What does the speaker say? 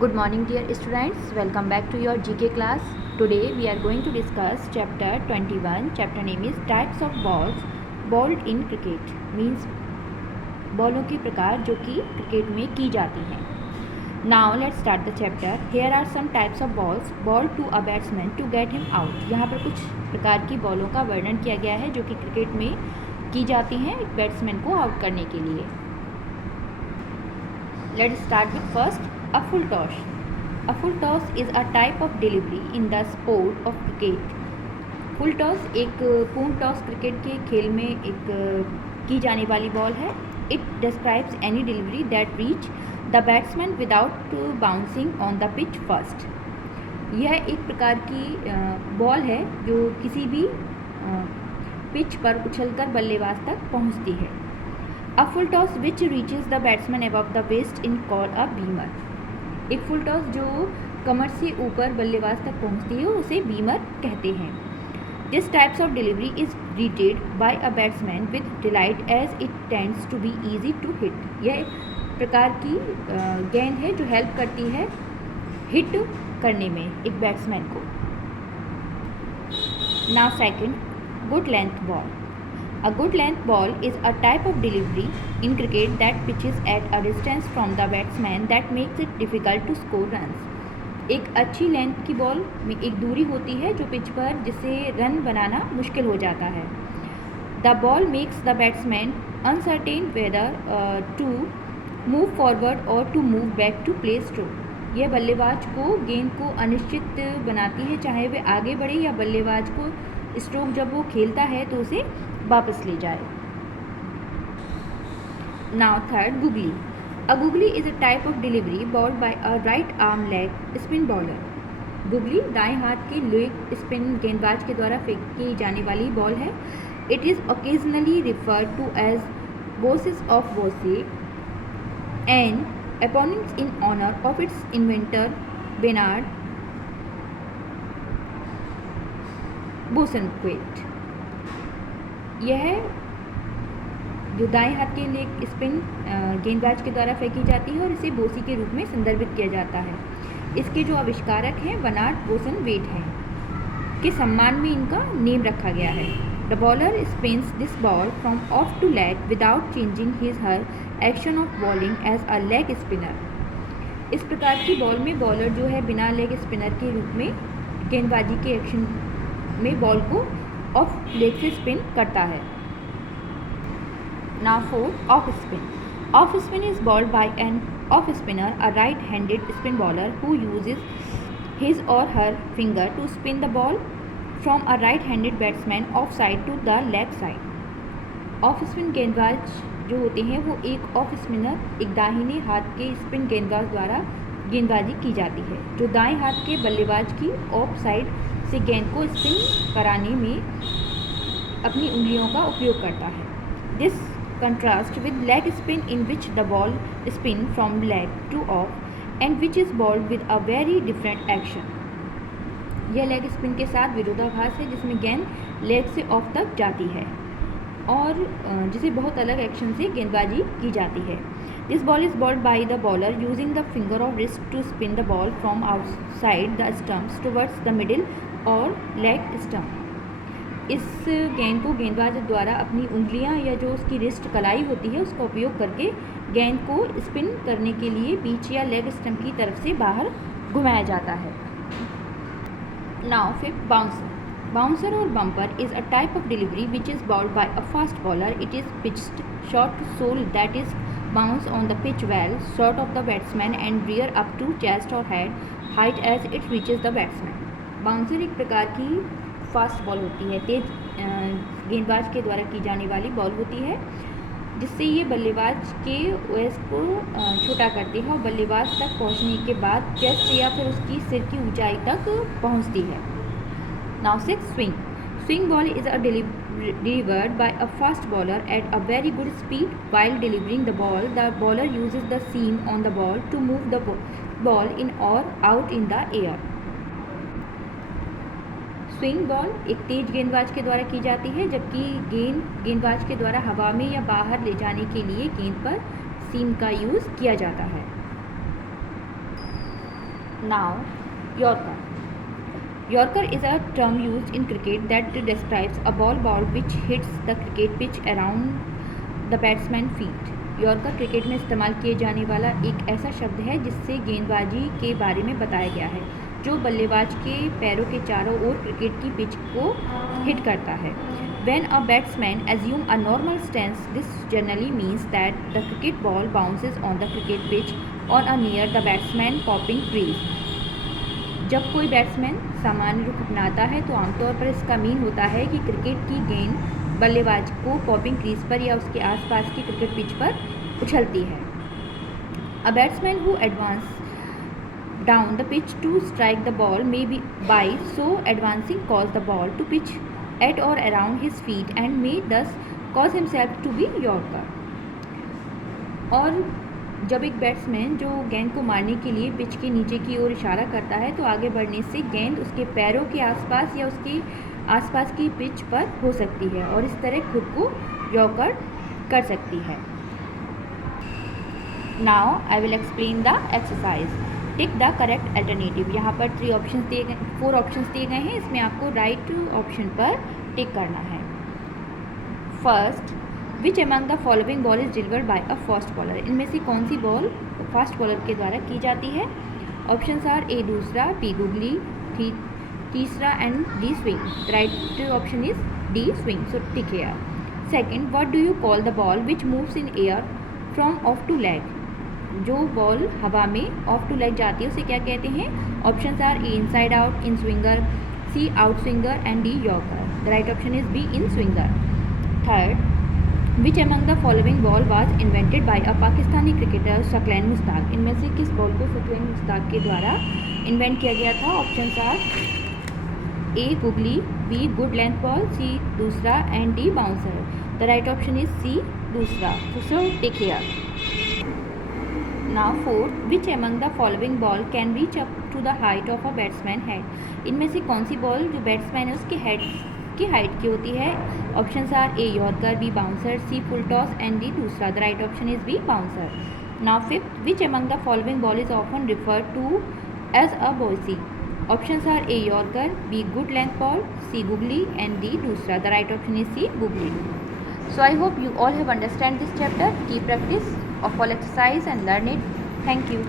Good morning dear students, welcome back to your GK class. Today we are going to discuss chapter 21. Chapter name is types of balls bowled in cricket, means बॉलों के प्रकार जो कि cricket में की जाती हैं. Now let's start the chapter. Here are some types of balls bowled to a batsman to get him out. यहाँ पर कुछ प्रकार की बॉलों का वर्णन किया गया है जो कि क्रिकेट में की जाती हैं बैट्समैन को आउट करने के लिए. Let's start with first a full toss. A full toss is a type of delivery in the sport of cricket. Full toss एक पूर्ण टॉस क्रिकेट के खेल में एक की जाने वाली बॉल है. It describes any delivery that reach the batsman without bouncing on the pitch first. यह एक प्रकार की बॉल है जो किसी भी पिच पर उछलकर बल्लेबाज तक पहुंचती है. A full toss which reaches the batsman above the waist in call a beamer. एक फुल टॉस जो कमर से ऊपर बल्लेबाज तक पहुंचती है उसे बीमर कहते हैं. This types of delivery is greeted by a batsman with delight as it tends to be easy to hit. यह एक प्रकार की गेंद है जो हेल्प करती है हिट करने में एक बैट्समैन को. Now second, good length ball. A good length ball is a type of delivery in cricket that pitches at a distance from the batsman that makes it difficult to score runs. एक अच्छी length की ball में एक दूरी होती है जो pitch पर जिससे रन बनाना मुश्किल हो जाता है. The ball makes the batsman uncertain whether to move forward or to move back to play stroke. यह बल्लेबाज को गेंद को अनिश्चित बनाती है, चाहे वे आगे बढ़े या बल्लेबाज को स्ट्रोक जब वो खेलता है तो उसे वापस ले जाए. Now third, googly. A googly is a type of delivery bowled by a right arm leg spin bowler. Googly दाएं हाथ के लेग स्पिन गेंदबाज के द्वारा फेंकी जाने वाली बॉल है. It is occasionally referred to as bosies of bosie and eponymous in honour of its inventor Bernard Bosanquet. यह जो दाएं हाथ के लेग स्पिन गेंदबाज के द्वारा फेंकी जाती है और इसे बोसी के रूप में संदर्भित किया जाता है. इसके जो आविष्कारक हैं बनार्ड बोसनवेट हैं, के सम्मान में इनका नेम रखा गया है. The bowler spins this ball from off to leg without changing his her action of bowling as a leg spinner. इस प्रकार की बॉल में बॉलर जो है बिना लेग स्पिनर के रूप में गेंदबाजी के एक्शन में बॉल को ऑफ लेग से स्पिन करता है. Now fourth, off spin. Off spin is bowled by an off spinner, a right handed spin bowler who uses his or her finger to spin the ball from a right handed batsman off side to the leg side. Off spin गेंदबाज जो होते हैं वो एक off spinner, एक दाहिने हाथ के स्पिन गेंदबाज द्वारा गेंदबाजी की जाती है जो दाएं हाथ के बल्लेबाज की ऑफ साइड से गेंद को स्पिन कराने में अपनी उंगलियों का उपयोग करता है. This contrast with leg spin in which the ball spin from leg to off and which is bowled with a very different action. यह लेग स्पिन के साथ विरोधाभास है जिसमें गेंद लेग से ऑफ तक जाती है और जिसे बहुत अलग एक्शन से गेंदबाजी की जाती है. This ball is bowled by the bowler using the finger of wrist to spin the ball from outside the stumps towards the middle और लेग स्टम्प. इस गेंद को गेंदबाज द्वारा अपनी उंगलियां या जो उसकी रिस्ट कलाई होती है उसका उपयोग करके गेंद को स्पिन करने के लिए बीच या लेग स्टम्प की तरफ से बाहर घुमाया जाता है. Now fifth, bouncer. बाउंसर और bumper is a type of delivery which is bowled by a fast bowler. It is pitched short so that is bounce on the pitch well short of the batsman and rear up to chest or head height as it reaches the batsman. Bouncer एक प्रकार की fast ball होती है, तेज गेंदबाज के द्वारा की जाने वाली बॉल होती है जिससे ये बल्लेबाज के ओएस को छोटा करती है और बल्लेबाज तक पहुंचने के बाद चेस्ट या फिर उसकी सिर की ऊंचाई तक पहुंचती है. Now six, swing. Swing ball is a delivered by a fast bowler at a very good speed. While delivering the bowler uses the seam on the ball to move the ball in or out in the air. Swing ball एक तेज गेंदबाज के द्वारा की जाती है जबकि गेंदबाज के द्वारा हवा में या बाहर ले जाने के लिए गेंद पर सीम का यूज़ किया जाता है. Now, Yorker. Yorker is a term used in cricket that describes a ball which hits the cricket pitch around the batsman feet. Yorker cricket में इस्तेमाल किए जाने वाला एक ऐसा शब्द है जिससे गेंदबाजी के बारे में बताया गया है जो बल्लेबाज के पैरों के चारों ओर क्रिकेट की पिच को हिट करता है. When a batsman assumes a normal stance, this generally means that the cricket ball bounces on the cricket pitch or near the batsman popping crease. जब कोई बैट्समैन सामान्य रुख अपनाता है तो आमतौर पर इसका मीन होता है कि क्रिकेट की गेंद बल्लेबाज को पॉपिंग क्रीज पर या उसके आसपास की क्रिकेट पिच पर उछलती है. A batsman who advance down the pitch to strike the ball may be by so advancing cause the ball to pitch at or around his feet and may thus cause himself to be yorker. और जब एक batsman जो गेंद को मारने के लिए pitch के नीचे की ओर इशारा करता है तो आगे बढ़ने से गेंद उसके पैरों के आसपास या उसके आसपास की पिच पर हो सकती है और इस तरह खुद को यॉर्कर कर सकती है. Now I will explain the exercise. Tick the correct alternative. यहाँ पर 4 ऑप्शंस दिए गए हैं. इसमें आपको राइट ऑप्शन पर टिक करना है. First, which among the following ball is delivered by a fast bowler. इनमें से कौन सी बॉल फास्ट बॉलर के द्वारा की जाती है. Options are A doosra, B googly, तीसरा and D swing. The right option is D swing. So tick here. Second, what do you call the ball which moves in air from off to leg. जो ball हवा में of to leg जाती है उसे क्या कहते हैं. Options are A inside out, in swinger, C out swinger and D yorker. The right option is B in swinger. Third, which among the following ball was invented by a Pakistani cricketer Saqlain Mushtaq. इनमें से किस ball को सकलैन मुश्ताक के द्वारा invent किया गया था. Options are A googly, B good length ball, C doosra and D bouncer. The right option is C doosra. So take here. Now fourth, which among the following ball can reach up to the height of a batsman head. इनमें से कौन सी ball जो batsman है उसके head की height की होती है. Options are A yorker, B bouncer, C full toss and D doosra. The right option is B bouncer. Now fifth, which among the following ball is often referred to as a bosie. Options are A yorker, B good length ball, C googly and D doosra. The right option is C googly. So I hope you all have understand this chapter. Keep practice of all exercise and learn it. Thank you.